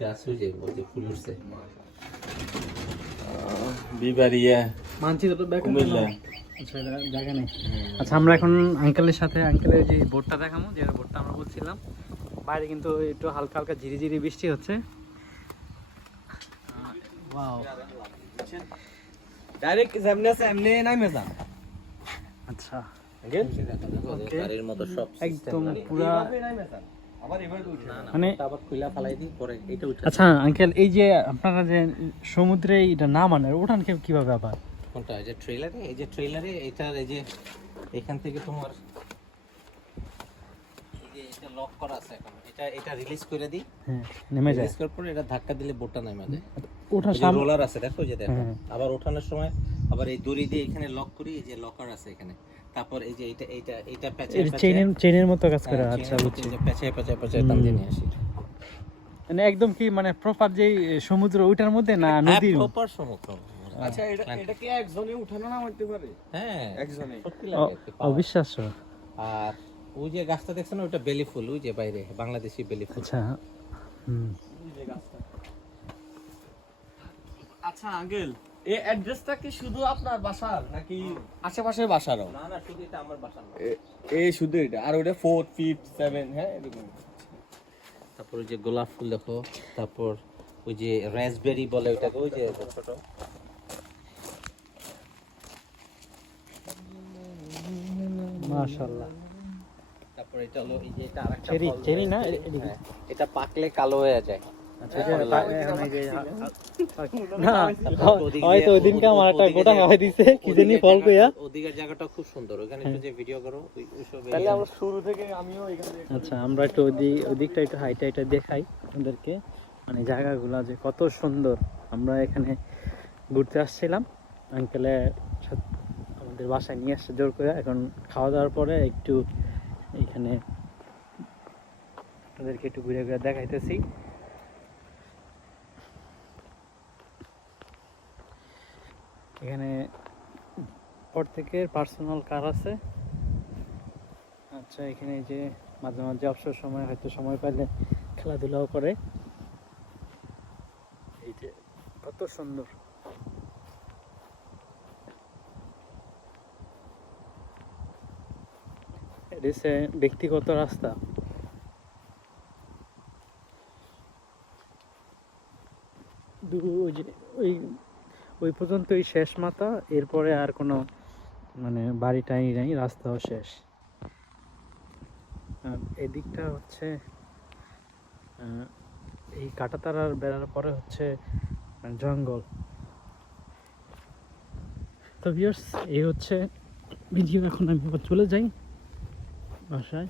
গাছ ওই যে ওই ফুল উঠছে। বিবারিয়া মানচিত্র কুমিল্লা। আচ্ছা জায়গা নেই। আচ্ছা আমরা এখন আঙ্কেলের সাথে আঙ্কেলের যে বোটটা দেখাবো যে বোটটা আমরা বলছিলাম। বাইরে কিন্তু একটু হালকা হালকা ঝিরি ঝিরি বৃষ্টি হচ্ছে। ডাইরেক্ট যেমনি আছে এমনি নামে যান। আচ্ছা। একদম পুরা মানে আচ্ছা আঙ্কেল এই যে আপনারা যে সমুদ্রে এটা না মানে ওঠান কে- কীভাবে আবার? কোনটা? এই যে ট্রেলারে এই যে ট্রেলারে এটার এই যে এখান থেকে তোমার এটা লক করা আছে এখন। এটা এটা রিলিজ করে দিই। হ্যাঁ নেমে যায়। রিলিজ করার পরে এটা ধাক্কা দিলে বোটটা নেমে যায়। ওঠা রোলার আছে দেখো যে দেখো। হ্যাঁ। আবার ওঠানোর সময় আবার এই দড়ি দিয়ে এখানে লক করি এই যে লকার আছে এখানে। তারপর এই যে এটা এটা এটা প্যাচে চেনের চেনের মতো কাজ করে হ্যাঁ, আচ্ছা। বুঝছি প্যাচে প্যাচে প্যাচে টান দিয়ে নিয়ে আসি। মানে একদম কি মানে প্রপার যে সমুদ্র ওইটার মধ্যে না নদীর প্রপার সমুদ্র। আচ্ছা এটা এটা কি একজনে উঠানো না হতে পারে? হ্যাঁ একজনে সত্যি লাগে অবিশ্বাস্য। আর ওই যে গাছটা দেখছেন ওটা বেলি ফুল ওই যে বাইরে বাংলাদেশি বেলি ফুল। আচ্ছা হুম। আচ্ছা আঙ্কেল এই অ্যাড্রেসটা কি শুধু আপনার বাসার নাকি আশেপাশের বাসারও? না না শুধু এটা আমার বাসা। না। এ- এই শুধু এটা। আর ওটা ফোর ফিফথ সেভেন হ্যাঁ এরকম। তারপর ওই যে গোলাপ ফুল দেখো তারপর ওই যে রাসবেরি বলে ওটাকে ওই যে ছোট মাশাআল্লাহ। তারপর এটা হলো এই যে এটা আরেকটা চেরি চেরি না? হ্যাঁ, এটা পাকলে কালো হয়ে যায়। এই যে এখন পা- লাল। এখন এই যে না তারপর ওদিকে হয়তো ওই দিনকে আমার একটা গোটা খাওয়াই দিছে কি জানি ফল কইয়া ওদিকের জায়গাটা খুব সুন্দর ওখানে একটু যে ভিডিও করো তাহলে আমরা শুরু থেকে আমিও আচ্ছা আমরা একটু ওদিক ওদিকটা একটু হাইটা এটা দেখাই আপনাদেরকে মানে জায়গাগুলো যে কত সুন্দর। আমরা এখানে ঘুরতে আসছিলাম। আঙ্কেলে আমাদের বাসায় নিয়ে আসছে জোর করে। এখন খাওয়া দাওয়ার পরে একটু এখানে আপনাদেরকে একটু ঘুরে ঘুরে দেখাইতেছি। এখানে প্রত্যেকের পার্সোনাল কার আছে। আচ্ছা এখানে যে মাঝে মাঝে অবসর সময় হয়তো সময় পাইলে খেলাধুলাও করে। এই যে কত সুন্দর। এটা ব্যক্তিগত রাস্তা। ওই যে, ওই ওই পর্যন্তই শেষ মাথা, এরপরে আর কোনো মানে বাড়ি টাই নাই, রাস্তাও শেষ। আর এদিকটা হচ্ছে এই কাটাতারার বেড়ার পরে হচ্ছে জঙ্গল। তো ভিউয়ার্স এই হচ্ছে ভিডিও এখন আমি চলে যাই বাসায়।